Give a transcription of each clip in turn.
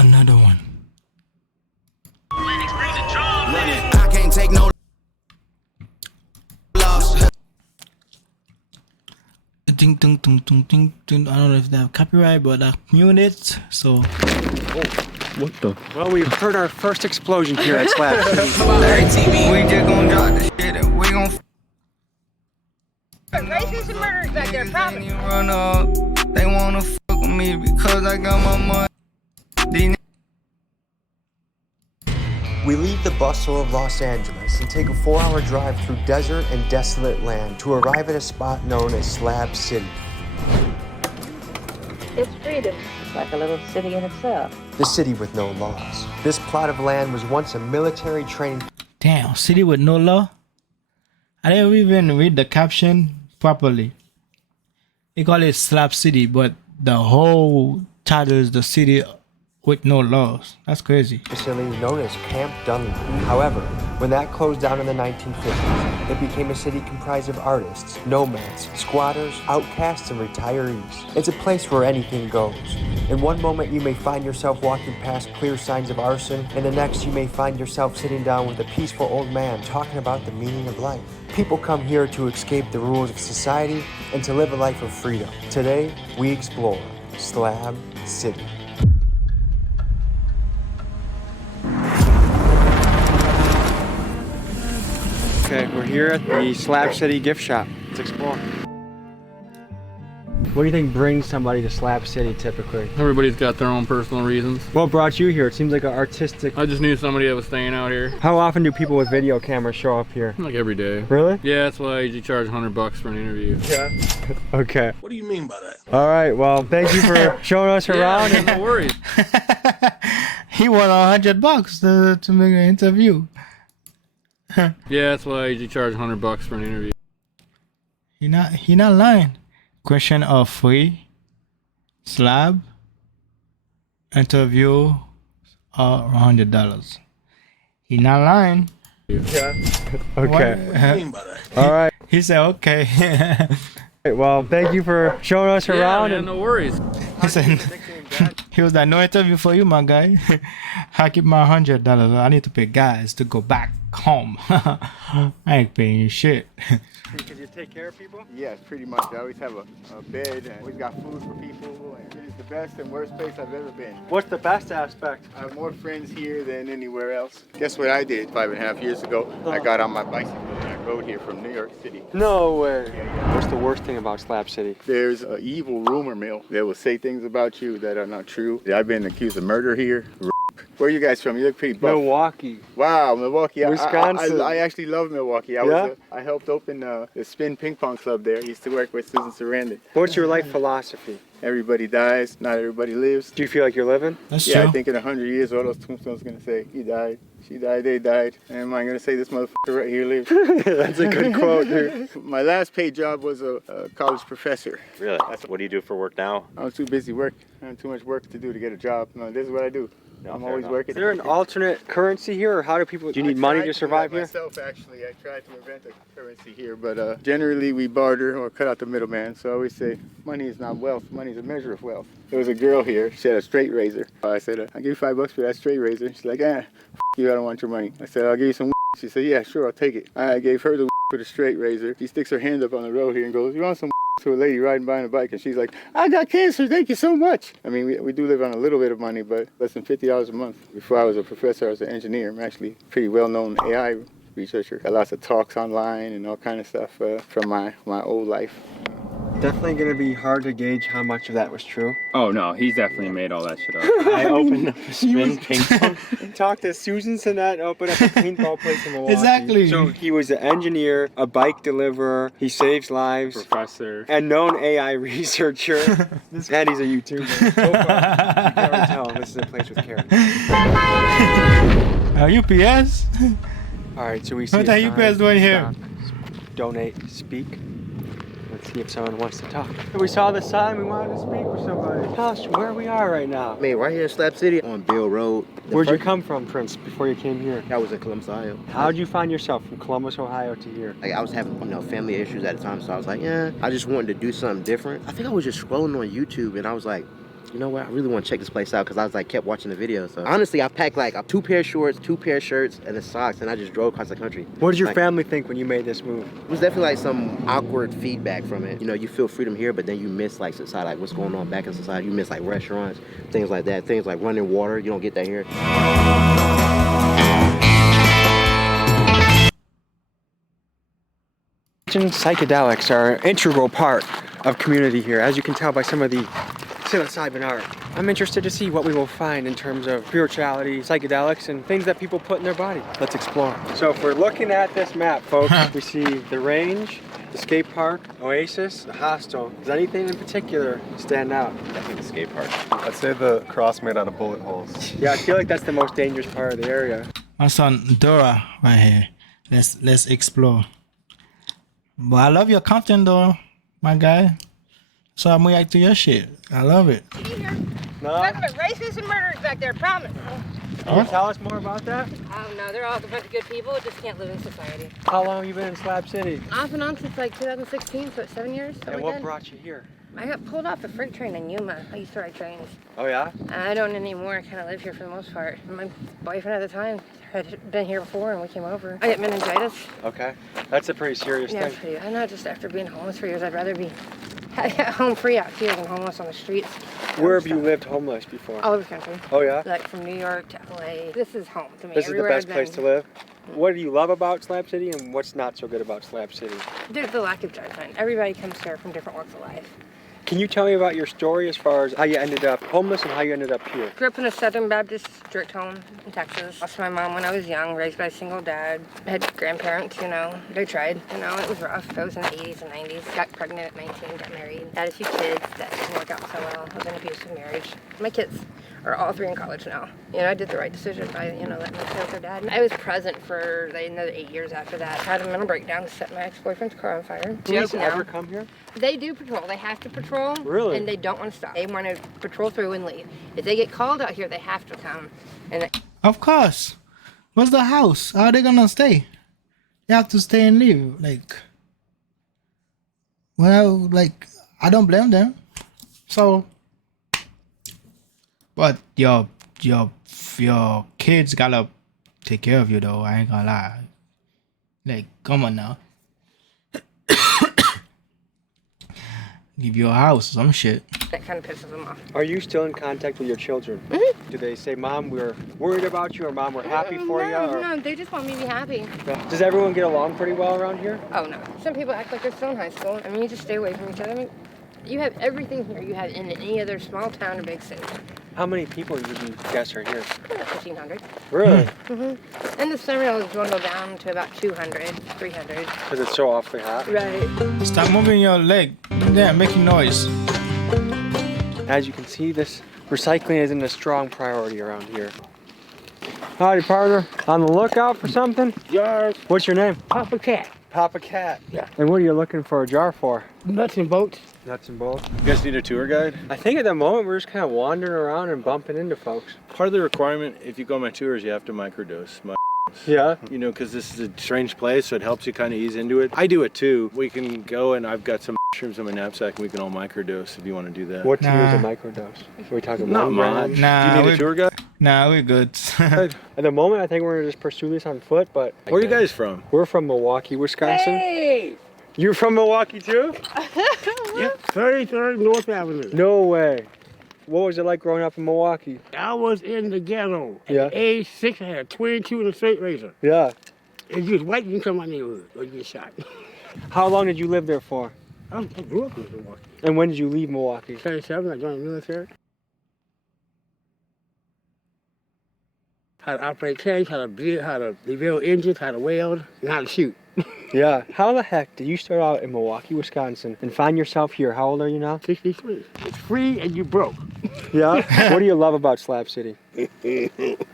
Another one. I can't take no loss. Ding, ding, ding, ding, ding, ding. I don't know if they have copyright, but I mute it. So. What the? Well, we've heard our first explosion here at Slab City. We just gonna drop the shit and we gon' Racist and murderers back there, promise. run up. They wanna fuck with me because I got my money. We leave the bustle of Los Angeles and take a 4-hour drive through desert and desolate land to arrive at a spot known as Slab City. It's freedom, like a little city in itself. The city with no laws. This plot of land was once a military training. Damn, city with no law? I didn't even read the caption properly. They call it Slab City, but the whole title is the city with no laws. That's crazy. Facility known as Camp Dunlap. However, when that closed down in the 1950s, it became a city comprised of artists, nomads, squatters, outcasts, and retirees. It's a place where anything goes. In one moment, you may find yourself walking past clear signs of arson, and the next, you may find yourself sitting down with a peaceful old man talking about the meaning of life. People come here to escape the rules of society and to live a life of freedom. Today, we explore Slab City. Okay, we're here at the Slab City gift shop. Let's explore. What do you think brings somebody to Slab City typically? Everybody's got their own personal reasons. What brought you here? It seems like an artistic... I just knew somebody that was staying out here. How often do people with video cameras show up here? Like every day. Really? Yeah, that's why I usually charge $100 for an interview. Yeah. Okay. What do you mean by that? All right, well, thank you for showing us around. Yeah, no worries. He won $100 to make an interview. Yeah, that's why I usually charge $100 for an interview. He not lying. Question of free. Slab. Interview $100. He not lying. Yeah. Okay. What do you mean by that? All right. He said okay. Well, thank you for showing us around. Yeah, no worries. He said he was like, no interview for you, my guy. I keep my $100. I need to pay gas to go back home. I ain't paying you shit. Because you take care of people? Yes, pretty much. I always have a bed and always got food for people. And it is the best and worst place I've ever been. What's the best aspect? I have more friends here than anywhere else. Guess what I did 5.5 years ago? I got on my bicycle and I rode here from New York City. No way. Yeah. What's the worst thing about Slab City? There's an evil rumor mill that will say things about you that are not true. I've been accused of murder here. Where are you guys from? You look pretty buff. Milwaukee. Wow, Milwaukee. Wisconsin. I actually love Milwaukee. I helped open the spin ping pong club there. I used to work with Susan Sarandon. What's your life philosophy? Everybody dies, not everybody lives. Do you feel like you're living? That's Yeah, true. I think in 100 years, all those tombstones gonna say, he died, she died, they died. And am I gonna say this motherfucker right here lives? That's a good quote, dude. My last paid job was a college professor. Really? What do you do for work now? I was too busy work. I had too much work to do to get a job. No, this is what I do. No, I'm fair always enough. working. Is there an alternate currency here, or how do people? Do you need money to survive here? Myself, actually, I tried to invent a currency here, but generally we barter or cut out the middleman. So I always say, money is not wealth. Money is a measure of wealth. There was a girl here. She had a straight razor. I said, I'll give you $5 for that straight razor. She's like, you, I don't want your money. I said, I'll give you some. She said, yeah, sure, I'll take it. I gave her the for the straight razor. She sticks her hand up on the road here and goes, you want some to a lady riding by on a bike, and she's like, I got cancer, thank you so much. I mean, we do live on a little bit of money, but less than $50 a month. Before I was a professor, I was an engineer. I'm actually a pretty well-known AI researcher. Got lots of talks online and all kind of stuff from my old life. Definitely gonna be hard to gauge how much of that was true. Oh no, he's definitely made all that shit up. I opened up a spin ping pong. Talked to Susan Sinette, opened up a paintball place in Milwaukee. Exactly. So he was an engineer, a bike deleverer, he saves lives, Professor, and known AI researcher. And he's a YouTuber. So far, you can already tell this is a place with character. UPS? Alright, so we see What the UPS doing here? Stop, donate, speak. Let's see if someone wants to talk. We saw the sign, we wanted to speak with somebody. Tell us where we are right now. Man, right here in Slab City on Bill Road. Where'd you come from, Prince, before you came here? I was in Columbus, Ohio. How'd you find yourself from Columbus, Ohio to here? Like, I was having, family issues at the time, so I was like, yeah, I just wanted to do something different. I think I was just scrolling on YouTube, and I was like, you know what? I really want to check this place out because I was like kept watching the videos. So honestly, I packed like 2 pair of shorts, 2 pair of shirts, and the socks, and I just drove across the country. What did your Like, family think when you made this move? It was definitely like some awkward feedback from it. You know, you feel freedom here, but then you miss like society, like what's going on back in society. You miss like restaurants, things like that, things like running water. You don't get that here. Psychedelics are an integral part of community here, as you can tell by some of the psilocybin art. I'm interested to see what we will find in terms of spirituality, psychedelics, and things that people put in their body. Let's explore. So if we're looking at this map, folks, we see the range, the skate park, Oasis, the hostel. Does anything in particular stand out? Definitely the skate park. I'd say the cross made out of bullet holes. Yeah, I feel like that's the most dangerous part of the area. My son Dora right here. Let's explore. But I love your content though, my guy. So I'm react to your shit. I love it. No? Nothing but racists and murderers back there, promise. Can you tell us more about that? Oh no, they're all a bunch of good people, just can't live in society. How long have you been in Slab City? Off and on since like 2016, so it's 7 years. And what brought you here? I got pulled off a freight train in Yuma. I used to ride trains. Oh yeah? I don't anymore. I kind of live here for the most part. My boyfriend at the time had been here before and we came over. I got meningitis. Okay. That's a pretty serious Yeah, thing. I know, just after being homeless for years, I'd rather be home free out here than homeless on the streets. Where have you lived homeless before? All over the country. Oh yeah? Like from New York to LA. This is home to me. This is the Everywhere best I've place been. to live? What do you love about Slab City and what's not so good about Slab City? There's the lack of judgment. Everybody comes here from different walks of life. Can you tell me about your story as far as how you ended up homeless and how you ended up here? Grew up in a Southern Baptist strict home in Texas. Lost my mom when I was young, raised by a single dad. I had grandparents, you know, they tried. You know, it was rough. I was in the 80s and 90s. Got pregnant at 19, got married. Had a few kids that didn't work out so well. I was in an abusive marriage. My kids are all 3 in college now. You know, I did the right decision by, you know, letting them stay with their dad. I was present for another 8 years after that. Had a mental breakdown, set my ex-boyfriend's car on fire. Police ever come here? They do patrol. They have to patrol. Really? And they don't want to stop. They want to patrol through and leave. If they get called out here, they have to come. And Of course. What's the house? How are they gonna stay? They have to stay and live. Like, well, like, I don't blame them. So, but your kids gotta take care of you though. I ain't gonna lie. Like, come on now. Give you a house or some shit. that kind of pisses them off. Are you still in contact with your children? Do they say, Mom, we're worried about you, or Mom, we're happy for you? Or... No, they just want me to be happy. Does everyone get along pretty well around here? Oh, no. Some people act like they're still in high school. I mean, you just stay away from each other. I mean, you have everything here you have in any other small town or big city. How many people would you guess are here? About 1,500. Really? Mm-hmm. In the summer, it'll dwindle down to about 200, 300. Because it's so awfully hot? Right. Stop moving your leg. Yeah, making noise. As you can see, this recycling isn't a strong priority around here. Howdy, partner. On the lookout for something? Jars. What's your name? Papa Cat. Papa Cat. Yeah. And what are you looking for a jar for? Nuts and bolts. Nuts and bolts. You guys need a tour guide? I think at the moment we're just kind of wandering around and bumping into folks. Part of the requirement, if you go on my tours, you have to microdose. Yeah? You know, because this is a strange place, so it helps you kind of ease into it. I do it too. We can go, and I've got some mushrooms in my knapsack, and we can all microdose if you want to do that. What to use a microdose? Are we talking Not 1 much. gram? Nah, Do you need a tour guide? Nah, we're good. At the moment, I think we're gonna just pursue this on foot, but... Where are you guys from? We're from Milwaukee, Wisconsin. Hey! You're from Milwaukee too? Yep, 33rd North Avenue. No way. What was it like growing up in Milwaukee? I was in the ghetto. Yeah. At age 6, I had a 22 and a straight razor. Yeah. If you was white, you can come to my neighborhood or you get shot. How long did you live there for? I grew up in Milwaukee. And when did you leave Milwaukee? 37, I joined the military. How to operate tanks, how to build, how to rebuild engines, how to weld, and how to shoot. Yeah. How the heck did you start out in Milwaukee, Wisconsin, and find yourself here? How old are you now? 63. It's free and you broke. Yeah? What do you love about Slab City?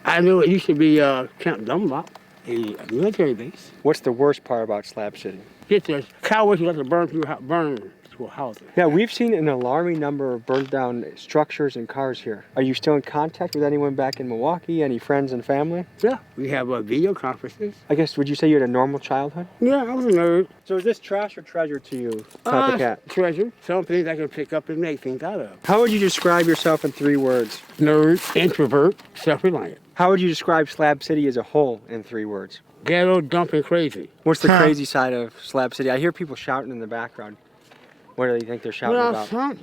I knew it used to be Camp Dunlop, a military base. What's the worst part about Slab City? Get the cowboys who like to burn people, burn actual houses. Yeah, we've seen an alarming number of burned down structures and cars here. Are you still in contact with anyone back in Milwaukee? Any friends and family? Yeah, we have video conferences. I guess, would you say you had a normal childhood? Yeah, I was a nerd. So is this trash or treasure to you, Papa Cat? Treasure. Some things I can pick up and make things out of. How would you describe yourself in 3 words? Nerd, introvert, self-reliant. How would you describe Slab City as a whole in 3 words? Ghetto, dumping, crazy. What's the crazy side of Slab City? I hear people shouting in the background. What do you think they're shouting about? Son,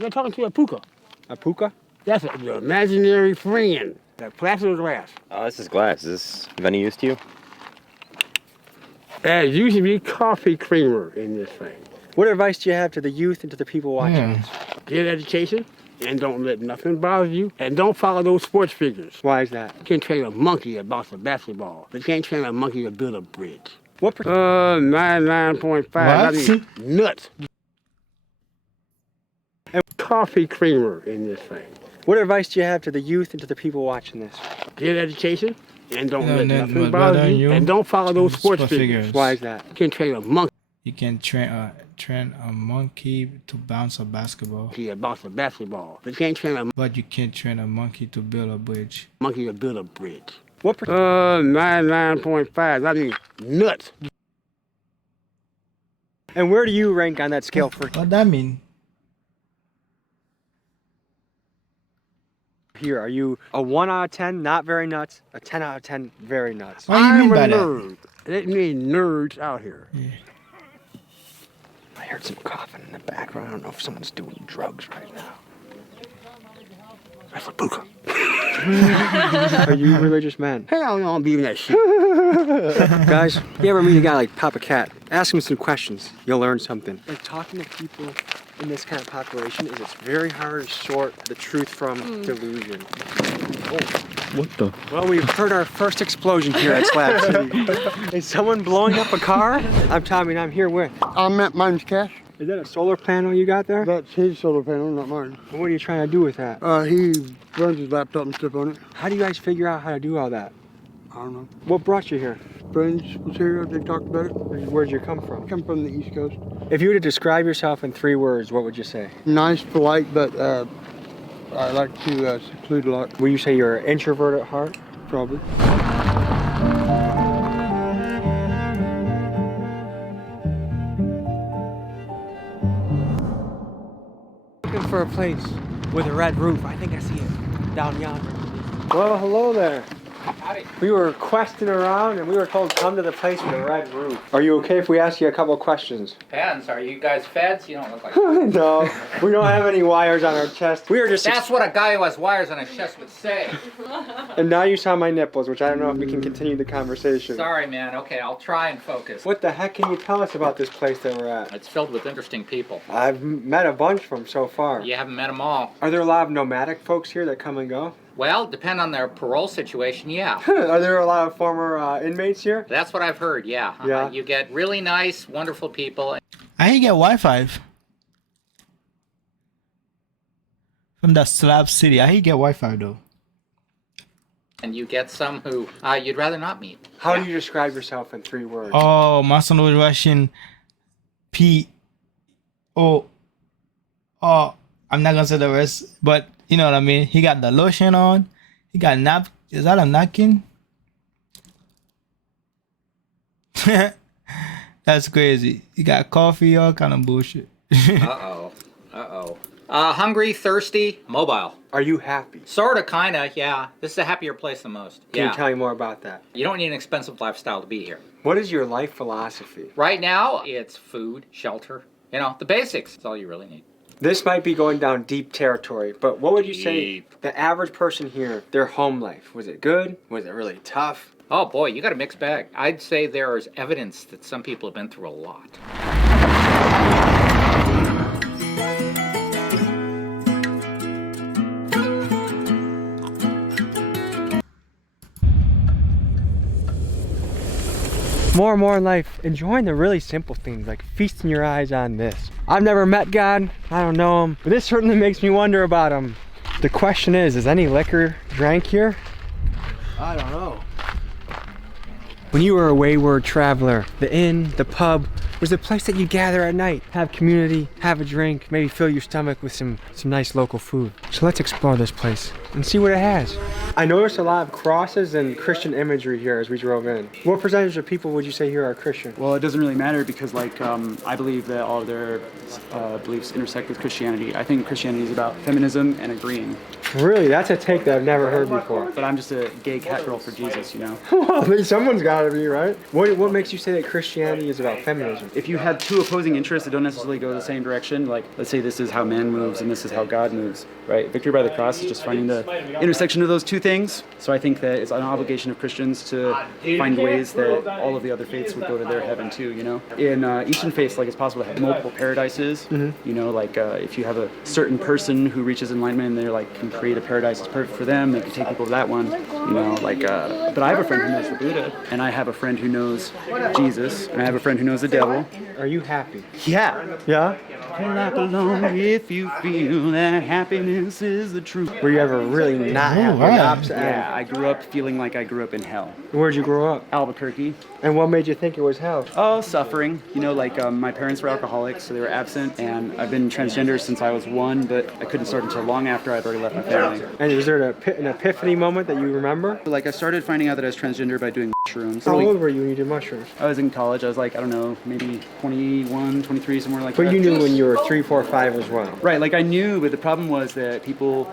you're talking to a puka. A puka? That's an imaginary friend. That plastic glass. Oh, this is glass. Is this of any use to you? There's usually coffee creamer in this thing. What advice do you have to the youth and to the people watching this? Get education and don't let nothing bother you. And don't follow those sports figures. Why is that? You can train a monkey to bounce a basketball, but you can't train a monkey to build a bridge. What? 99.5. I mean, nuts. And coffee creamer in this thing. What advice do you have to the youth and to the people watching this? Get education and don't let nothing bother you. And don't follow those sports figures. Why is that? You can train a monkey. You can train a monkey to bounce a basketball. Yeah, bounce a basketball. But you can't train a But you can't train a monkey to build a bridge. monkey to build a bridge. What? 99.5. I mean, nuts. And where do you rank on that scale for What that mean? here? Are you a 1 out of 10, not very nuts? A 10 out of 10, very nuts? What do you mean by that? Nerd. It means nerds out here. Yeah. I heard some coughing in the background. I don't know if someone's doing drugs right now. That's a puka. Are you religious men? Hell no, I'm beating that shit. Guys, you ever meet a guy like Papa Cat? Ask him some questions. You'll learn something. Like talking to people in this kind of population is it's very hard to sort the truth from delusion. Oh. What the? Well, we've heard our first explosion here at Slab City. Is someone blowing up a car? I'm Tommy and I'm here with. Mine's Cash. Is that a solar panel you got there? That's his solar panel, not mine. What are you trying to do with that? He runs his laptop and stuff on it. How do you guys figure out how to do all that? I don't know. What brought you here? Friends was here, they talked about it. Where'd you come from? Come from the East Coast. If you were to describe yourself in 3 words, what would you say? Nice, polite, but I like to seclude a lot. Would you say you're an introvert at heart? Probably. Looking for a place with a red roof. I think I see it down yonder. Well, hello there. Howdy. We were questing around and we were told come to the place with a red roof. Are you okay if we ask you a couple of questions? Depends. Are you guys feds? You don't look like No, we don't have any wires on our chest. We were just. That's what a guy who has wires on his chest would say. And now you saw my nipples, which I don't know if we can continue the conversation. Sorry, man. Okay, I'll try and focus. What the heck can you tell us about this place that we're at? It's filled with interesting people. I've met a bunch from so far. You haven't met them all. Are there a lot of nomadic folks here that come and go? Well, depend on their parole situation, yeah. Are there a lot of former inmates here? That's what I've heard, yeah. Yeah. You get really nice, wonderful people. I get Wi-Fi from the Slab City. I get Wi-Fi though. And you get some who you'd rather not meet. How do you describe yourself in 3 words? Oh, my son was rushing P-O. Oh, I'm not gonna say the rest, but you know what I mean. He got the lotion on. He got is that a napkin? That's crazy. He got coffee, all kind of bullshit. Uh-oh. Uh-oh. Hungry, thirsty, mobile. Are you happy? Sorta, kinda, yeah. This is a happier place than most. Can you tell me more about that? You don't need an expensive lifestyle to be here. What is your life philosophy? Right now, it's food, shelter, you know, the basics. That's all you really need. This might be going down deep territory, but what would you say the average person here, their home life? Was it good? Was it really tough? Oh boy, you got a mixed bag. I'd say there is evidence that some people have been through a lot. More and more in life, enjoying the really simple things, like feasting your eyes on this. I've never met God, I don't know him, but this certainly makes me wonder about him. The question is any liquor drank here? I don't know. When you were a wayward traveler, the inn, the pub, was a place that you gather at night, have community, have a drink, maybe fill your stomach with some nice local food. So let's explore this place and see what it has. I noticed a lot of crosses and Christian imagery here as we drove in. What percentage of people would you say here are Christian? Well, it doesn't really matter because, like, I believe that all of their beliefs intersect with Christianity. I think Christianity is about feminism and agreeing. Really? That's a take that I've never heard before. But I'm just a gay cat girl for Jesus, you know? Well, I mean, someone's got to be, right? What makes you say that Christianity is about feminism? If you had two opposing interests that don't necessarily go the same direction, like, let's say this is how man moves and this is how God moves, right? Victory by the cross is just finding the intersection of those two things. So I think that it's an obligation of Christians to find ways that all of the other faiths would go to their heaven too, you know? In Eastern faiths, like, it's possible to have multiple paradises, you know, like if you have a certain person who reaches enlightenment and they're like, can create a paradise that's perfect for them, they can take people to that one, you know, like, but I have a friend who knows the Buddha, and I have a friend who knows Jesus, and I have a friend who knows the devil. Are you happy? Yeah. Yeah? Clap along if you feel that happiness is the truth. Were you ever really not happy? Yeah, I grew up feeling like I grew up in hell. Where'd you grow up? Albuquerque. And what made you think it was hell? Oh, suffering. You know, like my parents were alcoholics, so they were absent, and I've been transgender since I was 1, but I couldn't start until long after I'd already left my family. And was there an epiphany moment that you remember? Like, I started finding out that I was transgender by doing mushrooms. How old were you when you did mushrooms? I was in college. I was like, I don't know, maybe 21, 23, somewhere like that. But you knew when you were 3, 4, 5 as well. Right, like I knew, but the problem was that people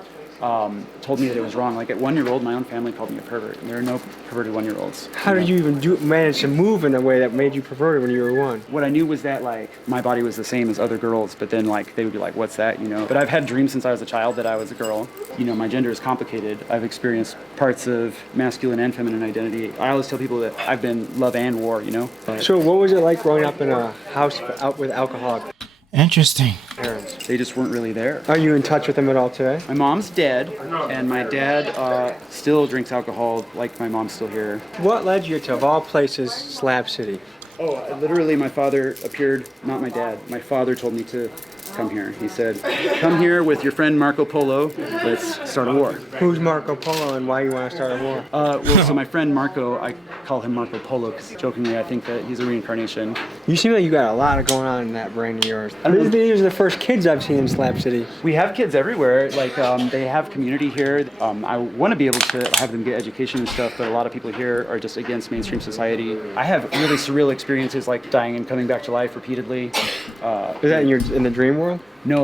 told me that it was wrong. Like at 1-year-old, my own family called me a pervert, and there are no perverted 1-year-olds. How did you even manage to move in a way that made you perverted when you were 1? What I knew was that, like, my body was the same as other girls, but then, like, they would be like, what's that, you know? But I've had dreams since I was a child that I was a girl. You know, my gender is complicated. I've experienced parts of masculine and feminine identity. I always tell people that I've been love and war, you know? But so what was it like growing up in a house out with alcoholics? Interesting. Parents. They just weren't really there. Are you in touch with them at all today? My mom's dead, and my dad still drinks alcohol, like my mom's still here. What led you to, of all places, Slab City? Oh, literally my father appeared, not my dad. My father told me to come here. He said, come here with your friend Marco Polo, let's start a war. Who's Marco Polo and why you want to start a war? Well, so my friend Marco, I call him Marco Polo because jokingly I think that he's a reincarnation. You seem like you got a lot going on in that brain of yours. These are the first kids I've seen in Slab City. We have kids everywhere. Like, they have community here. I want to be able to have them get education and stuff, but a lot of people here are just against mainstream society. I have really surreal experiences like dying and coming back to life repeatedly. Is that in the dream world? No.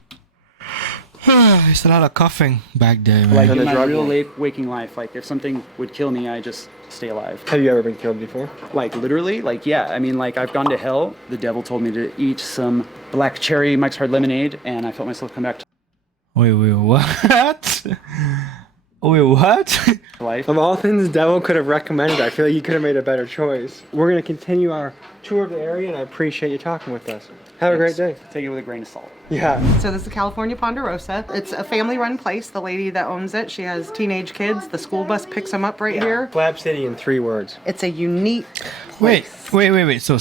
It's a lot of coughing back there, man. Like in my real waking life, like if something would kill me, I just stay alive. Have you ever been killed before? Like literally? Like, yeah. I mean, like I've gone to hell. The devil told me to eat some black cherry Mike's Hard Lemonade, and I felt myself come back to Wait, what? Wait, what? life. Of all things the devil could have recommended, I feel like you could have made a better choice. We're going to continue our tour of the area, and I appreciate you talking with us. Have a great day. Take it with a grain of salt. Yeah. So this is California Ponderosa. It's a family-run place. The lady that owns it, she has teenage kids. The school bus picks them up right here. Slab City in 3 words. It's a unique place. Wait. So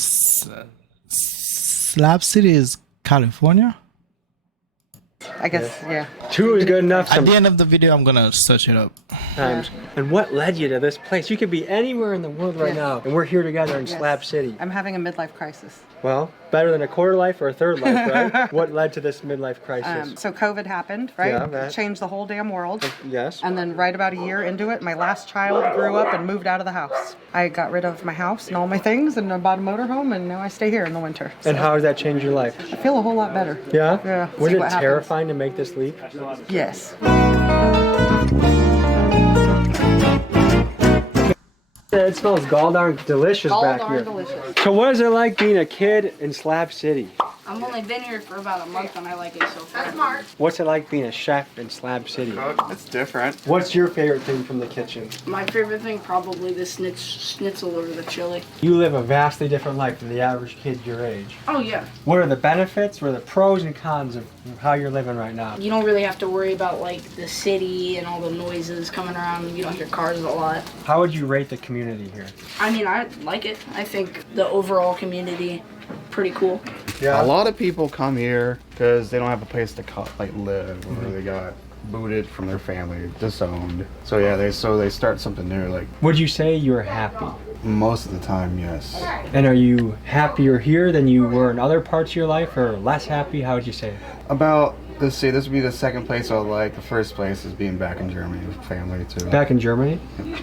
Slab City is California? I guess, yeah. 2 is good enough. At the end of the video, I'm gonna search it up. Times. And what led you to this place? You could be anywhere in the world right now, and we're here together in Slab City. I'm having a midlife crisis. Well, better than a quarter life or a third life, right? What led to this midlife crisis? So COVID happened, right? Yeah, that. Changed the whole damn world. Yes. And then right about a year into it, my last child grew up and moved out of the house. I got rid of my house and all my things and I bought a motorhome, and now I stay here in the winter. So And how has that changed your life? I feel a whole lot better. Yeah? Yeah. Was See it what happens. terrifying to make this leap? Yes. It smells gall-darn delicious back here. Delicious. So what is it like being a kid in Slab City? I've only been here for about a month and I like it so far. That's smart. What's it like being a chef in Slab City? It's different. What's your favorite thing from the kitchen? My favorite thing probably the schnitzel over the chili. You live a vastly different life than the average kid your age. Oh yeah. What are the benefits? What are the pros and cons of how you're living right now? You don't really have to worry about like the city and all the noises coming around. You don't hear cars a lot. How would you rate the community here? I mean, I like it. I think the overall community pretty cool. Yeah. A lot of people come here because they don't have a place to live, or they got booted from their family, disowned. So yeah, they start something new. Like, Would you say you're happy? most of the time, yes. And are you happier here than you were in other parts of your life, or less happy? How would you say? About, let's see, this would be the second place I would like. The first place is being back in Germany with family too. Back in Germany?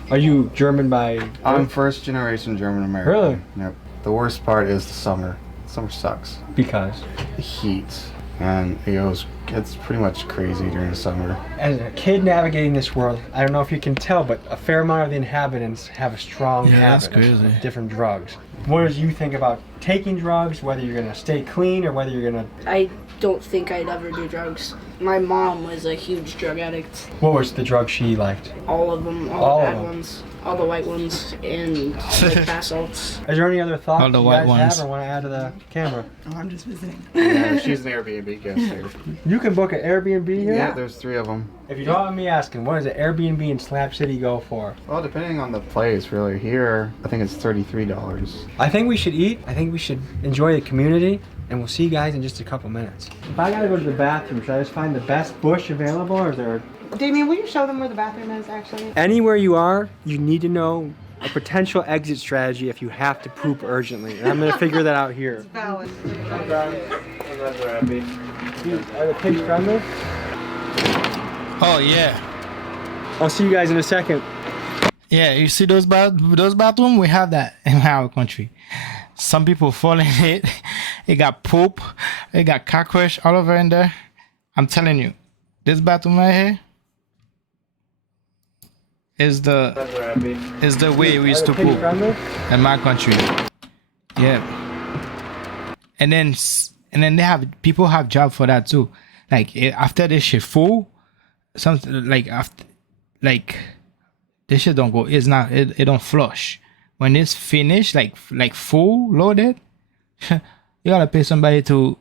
Are you German by? I'm first generation German American. Really? Yep. The worst part is the summer. Summer sucks. Because? The heat. And it's pretty much crazy during the summer. As a kid navigating this world, I don't know if you can tell, but a fair amount of the inhabitants have a strong habit of different drugs. What do you think about taking drugs, whether you're gonna stay clean or whether you're gonna... I don't think I'd ever do drugs. My mom was a huge drug addict. What was the drug she liked? All of them, all the bad ones, all the white ones, and like bath salts. Is there any other thoughts All the you white guys ones. have or want to add to the camera? Oh, I'm just visiting. Yeah, she's an Airbnb guest here. You can book an Airbnb here? Yeah, there's 3 of them. If you don't mind me asking, what does an Airbnb in Slab City go for? Well, depending on the place, really. Here, I think it's $33. I think we should eat. I think we should enjoy the community, and we'll see you guys in just a couple minutes. If I gotta go to the bathroom, should I just find the best bush available, or is there... Damien, will you show them where the bathroom is, actually? Anywhere you are, you need to know a potential exit strategy if you have to poop urgently. And I'm gonna figure that out here. It's valid. Are the pigs friendly? Oh yeah. I'll see you guys in a second. Yeah, you see those bathrooms? We have that in our country. Some people fall in it. It got poop. It got cockroach all over in there. I'm telling you, this bathroom right here is the way we used to poop in my country. Yeah. And then people have job for that too. Like after this shit full, something like this shit don't go. It's not. It don't flush. When it's finished, like full loaded, you gotta pay somebody to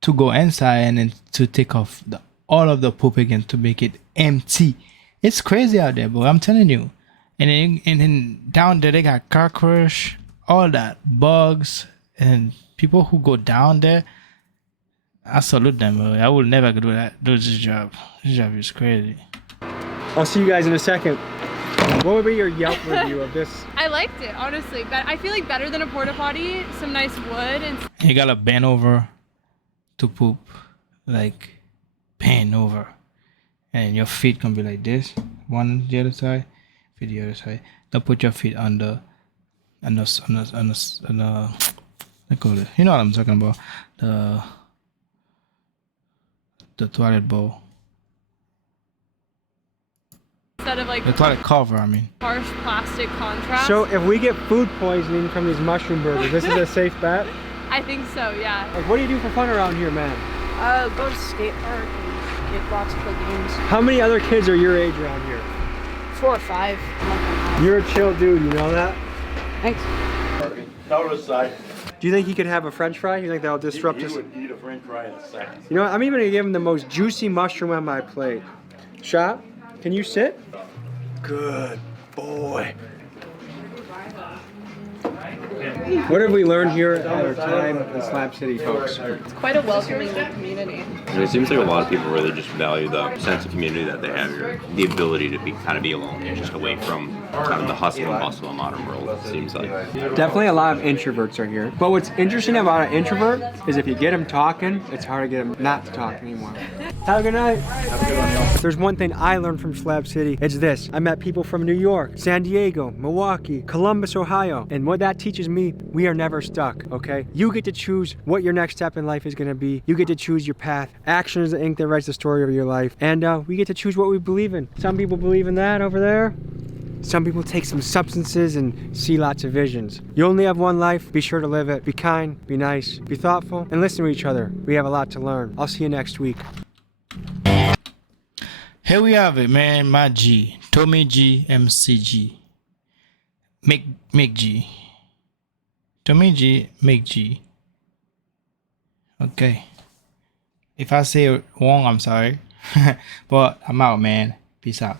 go inside and then to take off all of the poop again to make it empty. It's crazy out there, bro. I'm telling you. And then down there they got cockroach, all that bugs, and people who go down there. I salute them, bro. I will never do this job. This job is crazy. I'll see you guys in a second. What would be your Yelp review of this? I liked it, honestly, but I feel like better than a porta potty. Some nice wood and. You gotta bend over to poop, like bend over, and your feet can be like this. One the other side, feet the other side. Now put your feet on the, what call it? You know what I'm talking about? The toilet bowl. Instead of like The toilet cover, I mean. harsh plastic contrast. So if we get food poisoning from these mushroom burgers, this is a safe bet? I think so, yeah. Like, what do you do for fun around here, man? Go to skate park and get lots of play games. How many other kids are your age around here? 4 or 5. You're a chill dude, you know that? Thanks. Do you think he could have a french fry? You think that'll disrupt us? He would eat a french fry in a second. You know what? I'm even gonna give him the most juicy mushroom on my plate. Shop, can you sit? Good boy. What have we learned here at our time in Slab City, folks? It's quite a welcoming community. It seems like a lot of people really just value the sense of community that they have here, the ability to be alone and just away from kind of the hustle and bustle of modern world. It seems like Definitely a lot of introverts are here. But what's interesting about an introvert is if you get them talking, it's hard to get them not to talk anymore. Have a good night. Have a good one, y'all. There's one thing I learned from Slab City. It's this. I met people from New York, San Diego, Milwaukee, Columbus, Ohio. And what that teaches me, we are never stuck, okay? You get to choose what your next step in life is gonna be. You get to choose your path. Action is the ink that writes the story of your life. And we get to choose what we believe in. Some people believe in that over there. Some people take some substances and see lots of visions. You only have one life. Be sure to live it. Be kind, be nice, be thoughtful, and listen to each other. We have a lot to learn. I'll see you next week. Here we have it, man. My G, Tommy G, MCG, Mick G, Tommy G, Mick G. Okay. If I say it wrong, I'm sorry. But I'm out, man. Peace out.